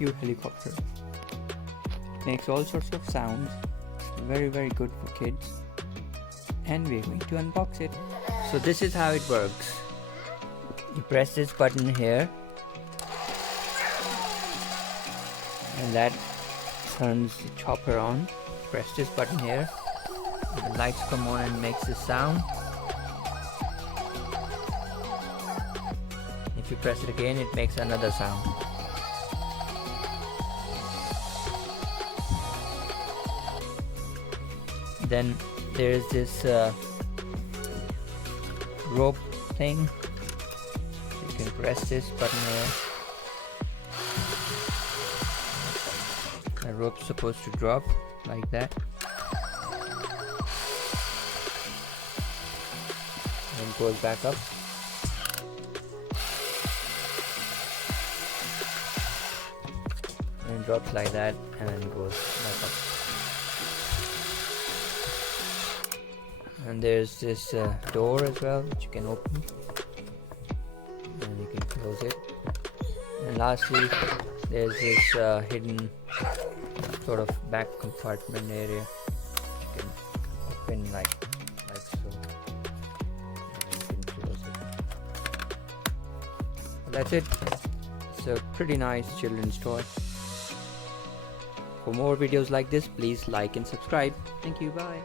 rescue helicopter. Makes all sorts of sounds. Very good for kids. And we're going to unbox it. So this is how it works. You press this button here, and that turns the chopper on. Press this button here, the lights come on and makes a sound. If you press it again, it makes another sound. Then there's this rope thing. You can press this button here. The rope's supposed to drop like that. And goes back up. And drops like that and then goes back up. And there's this door as well which you can open, and you can close it. And lastly, there's this hidden sort of back compartment area which you can open like so, and you can close it. That's it. It's a pretty nice children's toy. For more videos like this, please like and subscribe. Thank you. Bye.